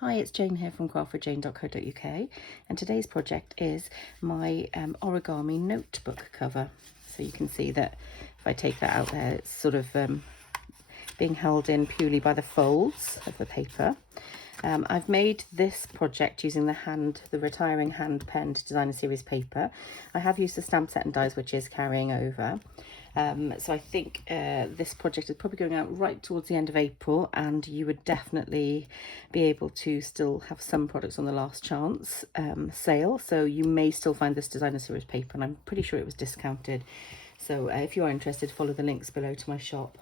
Hi, it's Jane here from craftforjane.co.uk, and today's project is my origami notebook cover. So you can see that if I take that out there, it's sort of being held in purely by the folds of the paper. I've made this project using the retiring hand penned designer series paper. I have used the stamp set and dies, which is carrying over. So I think this project is probably going out right towards the end of April, and you would definitely be able to still have some products on the last chance sale. So you may still find this designer series paper, and I'm pretty sure it was discounted. So if you are interested, follow the links below to my shop.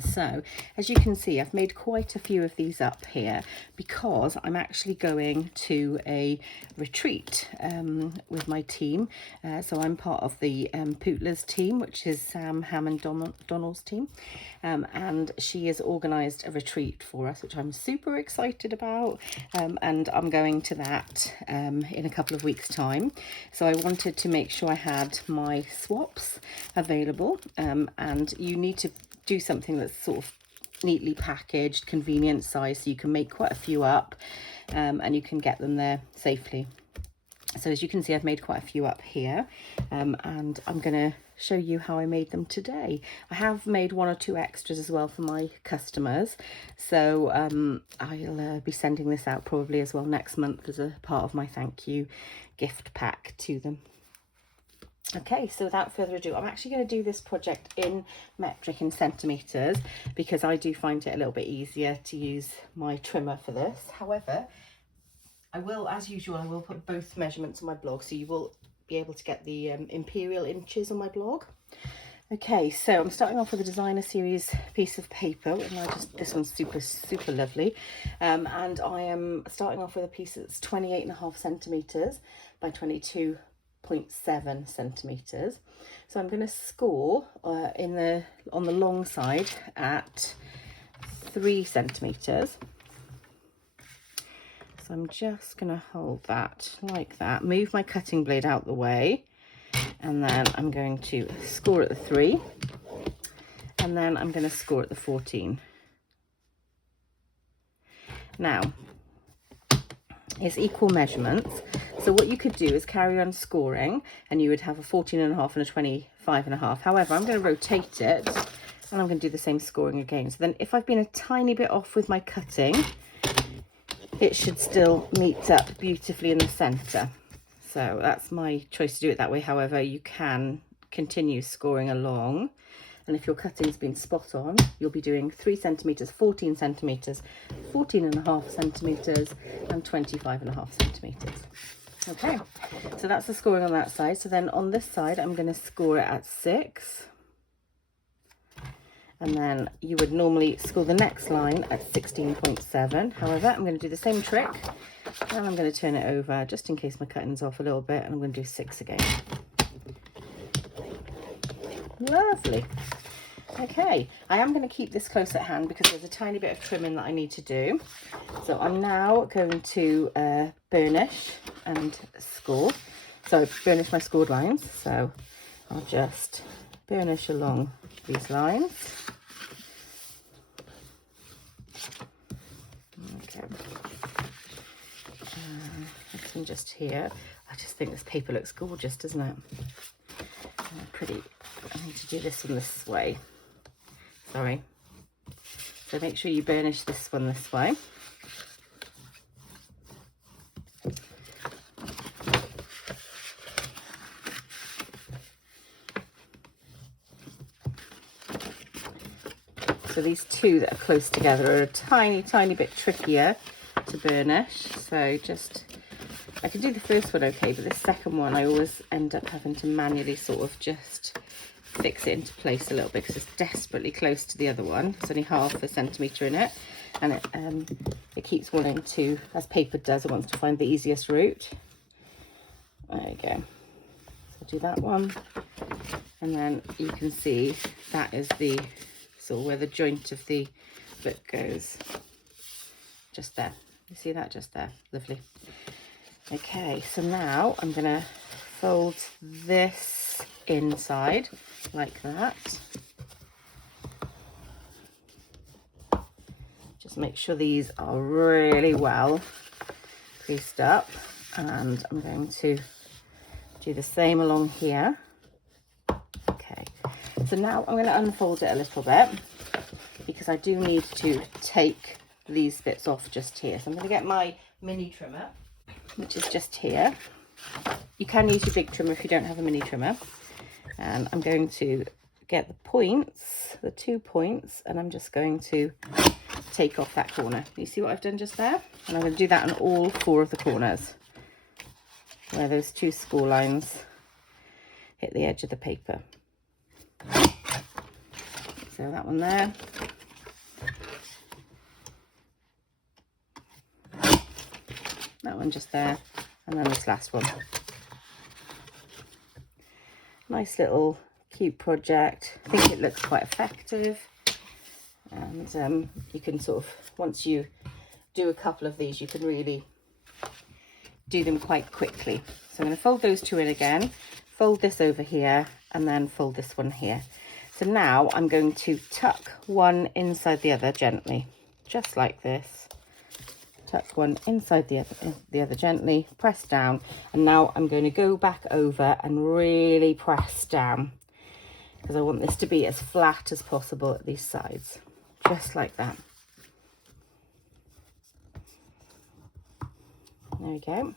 So as you can see, I've made quite a few of these up here because I'm actually going to a retreat with my team. So I'm part of the Pootlers team, which is Sam, Ham and Donald's team. And she has organised a retreat for us, which I'm super excited about. And I'm going to that in a couple of weeks' time. So I wanted to make sure I had my swaps available, and you need to do something that's sort of neatly packaged, convenient size, so you can make quite a few up and you can get them there safely. So as you can see, I've made quite a few up here, and I'm going to show you how I made them today. I have made one or two extras as well for my customers, so I'll be sending this out probably as well next month as a part of my thank you gift pack to them. Okay, so without further ado, I'm actually going to do this project in metric in centimetres because I do find it a little bit easier to use my trimmer for this. However, I will, as usual, I will put both measurements on my blog, so you will be able to get the imperial inches on my blog. Okay, so I'm starting off with a designer series piece of paper, and this one's super lovely, and I am starting off with a piece that's 28.5 centimetres by 22.7 centimetres. So I'm going to score on the long side at 3 centimetres. So I'm just going to hold that like that, move my cutting blade out the way, and then I'm going to score at the 3, and then I'm going to score at the 14. Now, it's equal measurements, so what you could do is carry on scoring, and you would have a 14.5 and a 25.5. However, I'm going to rotate it, and I'm going to do the same scoring again. So then if I've been a tiny bit off with my cutting, it should still meet up beautifully in the centre. So that's my choice to do it that way. However, you can continue scoring along, and if your cutting's been spot on, you'll be doing 3 centimetres, 14 centimetres, 14.5 centimetres, and 25.5 centimetres. Okay, so that's the scoring on that side. So then on this side, I'm going to score it at 6. And then you would normally score the next line at 16.7. However, I'm going to do the same trick, and I'm going to turn it over just in case my cutting's off a little bit, and I'm going to do 6 again. Lovely. Okay, I am going to keep this close at hand because there's a tiny bit of trimming that I need to do. So I'm now going to burnish and score. So burnish my scored lines. So I'll just burnish along these lines. Okay. Next one just here. I just think this paper looks gorgeous, doesn't it? I need to do this one this way. Sorry. So make sure you burnish this one this way. So these two that are close together are a tiny bit trickier to burnish. So I can do the first one okay, but the second one I always end up having to manually sort of just fix it into place a little bit because it's desperately close to the other one. It's only 0.5 centimetre in it, and it keeps wanting to, as paper does, it wants to find the easiest route. There you go. So I'll do that one, and then you can see that is the sort of where the joint of the book goes. Just there. You see that? Just there. Lovely. Okay, so now I'm going to fold this inside like that. Just make sure these are really well creased up, and I'm going to do the same along here. Okay, so now I'm going to unfold it a little bit because I do need to take these bits off just here. So I'm going to get my mini trimmer, which is just here. You can use your big trimmer if you don't have a mini trimmer. And I'm going to get the points, the 2 points, and I'm just going to take off that corner. You see what I've done just there? And I'm going to do that on all 4 of the corners where those 2 score lines hit the edge of the paper. So that one there. That one just there, and then this last one. Nice little cute project. I think it looks quite effective, and you can sort of, once you do a couple of these, you can really do them quite quickly. So I'm going to fold those 2 in again, fold this over here, and then fold this one here. So now I'm going to tuck one inside the other gently, just like this. Tuck one inside the other gently, press down, and now I'm going to go back over and really press down because I want this to be as flat as possible at these sides, just like that. There we go.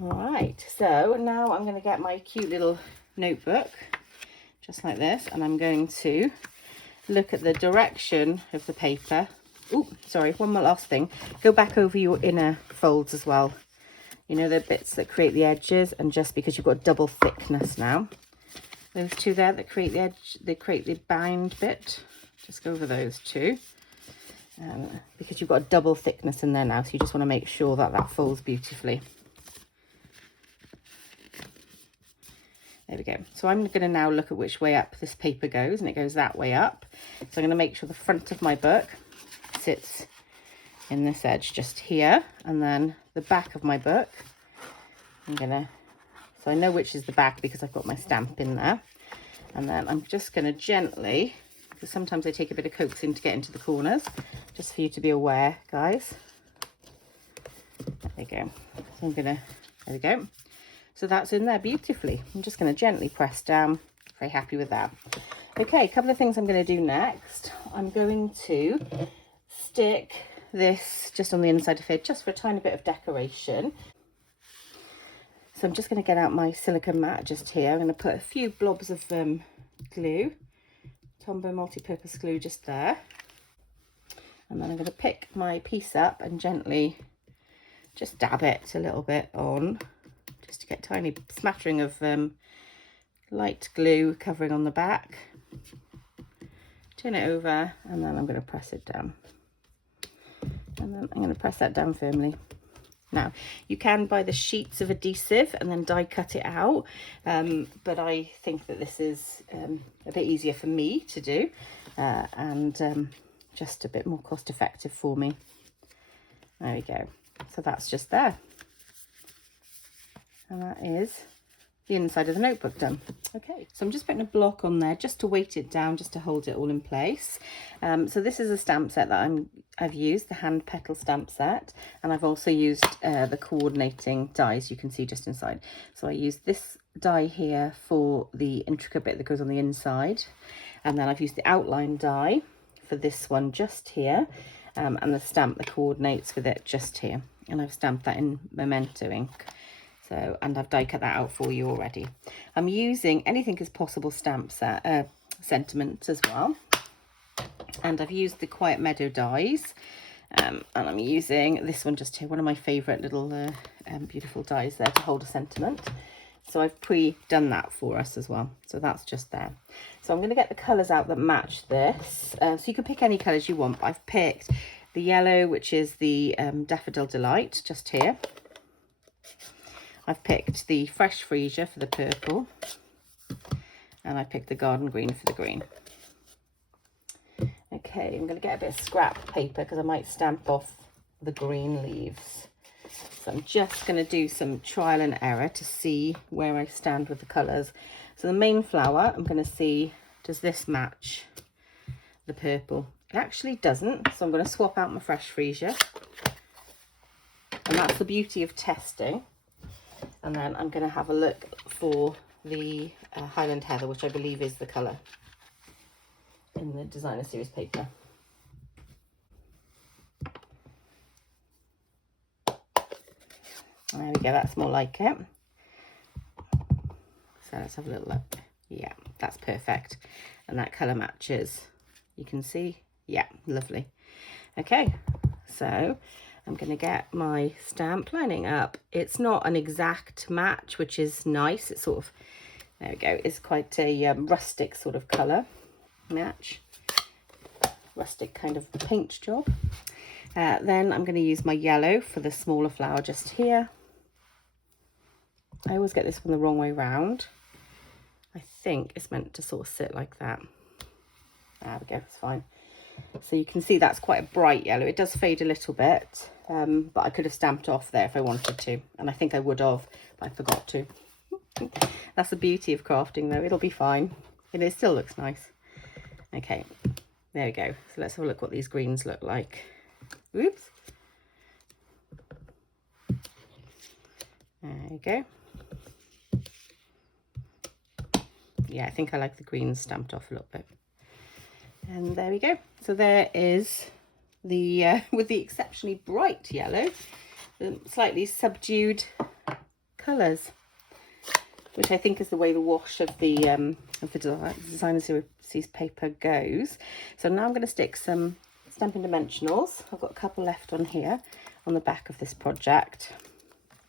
All right, so now I'm going to get my cute little notebook, just like this, and I'm going to look at the direction of the paper. Oh, sorry, one more last thing. Go back over your inner folds as well. You know, the bits that create the edges, and just because you've got double thickness now. Those 2 there that create the edge, they create the bound bit. Just go over those 2. Because you've got double thickness in there now, so you just want to make sure that that folds beautifully. There we go. So I'm going to now look at which way up this paper goes, and it goes that way up. So I'm going to make sure the front of my book sits in this edge just here, and then the back of my book, so I know which is the back because I've got my stamp in there, and then I'm just going to gently, because sometimes I take a bit of coaxing to get into the corners, just for you to be aware, guys. There we go. So there we go. So that's in there beautifully. I'm just going to gently press down. Very happy with that. Okay, a couple of things I'm going to do next. I'm going to stick this just on the inside of it, just for a tiny bit of decoration. So I'm just going to get out my silicone mat just here. I'm going to put a few blobs of glue, Tombow multi-purpose glue just there. And then I'm going to pick my piece up and gently just dab it a little bit on, just to get a tiny smattering of light glue covering on the back. Turn it over, and then I'm going to press it down. And then I'm going to press that down firmly. Now, you can buy the sheets of adhesive and then die cut it out, but I think that this is a bit easier for me to do, and just a bit more cost effective for me. There we go. So that's just there. And that is the inside of the notebook done. Okay, so I'm just putting a block on there just to weight it down, just to hold it all in place. So this is a stamp set that I've used, the hand petal stamp set, and I've also used the coordinating dies you can see just inside. So I used this die here for the intricate bit that goes on the inside, and then I've used the outline die for this one just here, and the stamp that coordinates with it just here, and I've stamped that in Memento ink. So, and I've die cut that out for you already. I'm using Anything Is Possible stamp set, sentiment as well. And I've used the Quiet Meadow dies. And I'm using this one just here, one of my favourite little beautiful dies there to hold a sentiment. So I've pre-done that for us as well. So that's just there. So I'm going to get the colours out that match this. So you can pick any colours you want. But I've picked the yellow, which is the Daffodil Delight, just here. I've picked the Fresh Freesia for the purple, and I picked the Garden Green for the green. Okay, I'm going to get a bit of scrap paper because I might stamp off the green leaves. So I'm just going to do some trial and error to see where I stand with the colours. So the main flower, I'm going to see, does this match the purple? It actually doesn't, so I'm going to swap out my fresh freesia. And that's the beauty of testing. And then I'm going to have a look for the Highland Heather, which I believe is the colour in the designer series paper. There we go, that's more like it. So let's have a little look. Yeah, that's perfect. And that colour matches. You can see, yeah, lovely. Okay, so I'm going to get my stamp lining up. It's not an exact match, which is nice. It's sort of, there we go, it's quite a rustic sort of colour match. Rustic kind of paint job. Then I'm going to use my yellow for the smaller flower just here. I always get this one the wrong way round. I think it's meant to sort of sit like that. There we go, it's fine. So you can see that's quite a bright yellow. It does fade a little bit, but I could have stamped off there if I wanted to. And I think I would have, but I forgot to. That's the beauty of crafting though. It'll be fine. It still looks nice. Okay, there we go. So let's have a look what these greens look like. Oops. There you go. Yeah, I think I like the greens stamped off a little bit. And there we go. So there is the, with the exceptionally bright yellow, the slightly subdued colours, which I think is the way the wash of the designer series paper goes. So now I'm going to stick some Stampin' Dimensionals. I've got a couple left on here on the back of this project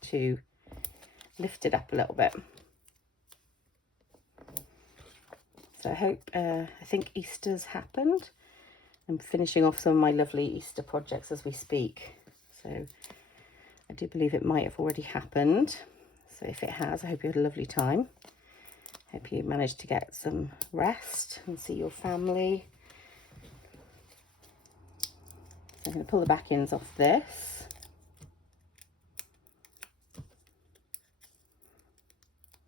to lift it up a little bit. So I hope, I think Easter's happened. I'm finishing off some of my lovely Easter projects as we speak. So I do believe it might have already happened. So if it has, I hope you had a lovely time. Hope you managed to get some rest and see your family. So I'm going to pull the back ends off this.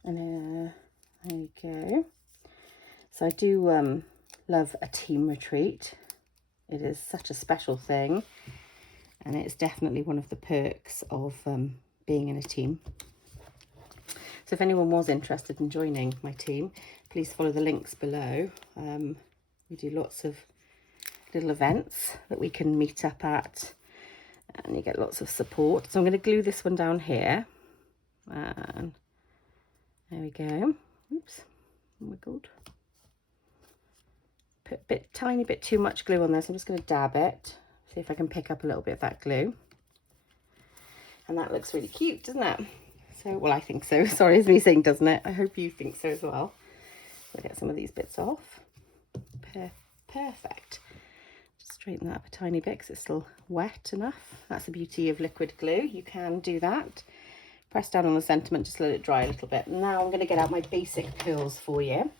And there you go. So I do love a team retreat. It is such a special thing, and it's definitely one of the perks of being in a team. So if anyone was interested in joining my team, please follow the links below. We do lots of little events that we can meet up at, and you get lots of support. So I'm going to glue this one down here, and there we go. Oops, wiggled. Put a tiny bit too much glue on this. I'm just going to dab it, see if I can pick up a little bit of that glue. And that looks really cute, doesn't it? So, well, I think so. Sorry, it's me saying doesn't it? I hope you think so as well. So I'll get some of these bits off. Perfect. Just straighten that up a tiny bit because it's still wet enough. That's the beauty of liquid glue. You can do that. Press down on the sentiment, just let it dry a little bit. Now I'm going to get out my basic pearls for you,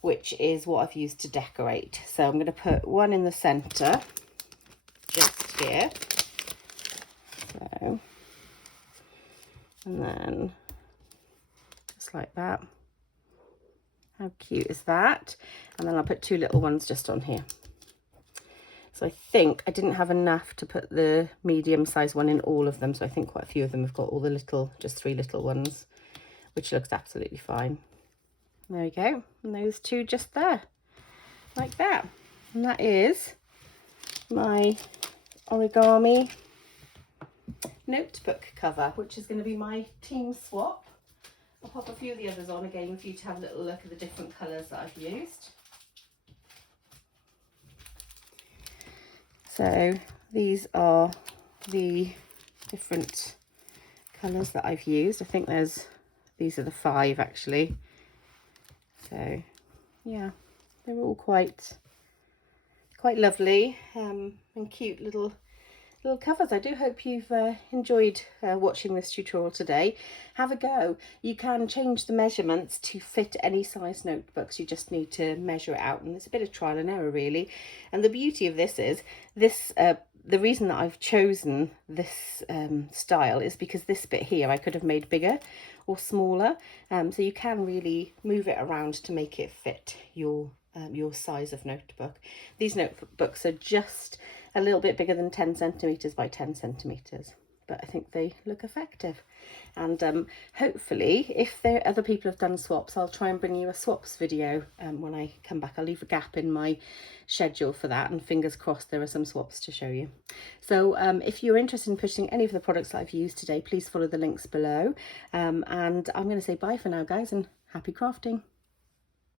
which is what I've used to decorate. So I'm going to put one in the centre, just here. So, and then just like that. How cute is that? And then I'll put two little ones just on here. So I think I didn't have enough to put the medium size one in all of them. So I think quite a few of them have got all the little, just three little ones, which looks absolutely fine. There we go. And those two just there, like that. And that is my origami notebook cover, which is going to be my team swap. I'll pop a few of the others on again for you to have a little look at the different colours that I've used. So these are the different colours that I've used. I think these are the 5 actually. So yeah, they're all quite lovely and cute little covers. I do hope you've enjoyed watching this tutorial today. Have a go. You can change the measurements to fit any size notebooks. You just need to measure it out, and it's a bit of trial and error really. And the beauty of this is the reason that I've chosen this style is because this bit here I could have made bigger or smaller, so you can really move it around to make it fit your your size of notebook. These notebooks are just a little bit bigger than 10 centimetres by 10 centimetres, but I think they look effective. And hopefully, if there other people have done swaps, I'll try and bring you a swaps video when I come back. I'll leave a gap in my schedule for that, and fingers crossed there are some swaps to show you. So if you're interested in purchasing any of the products that I've used today, please follow the links below. And I'm going to say bye for now, guys, and happy crafting.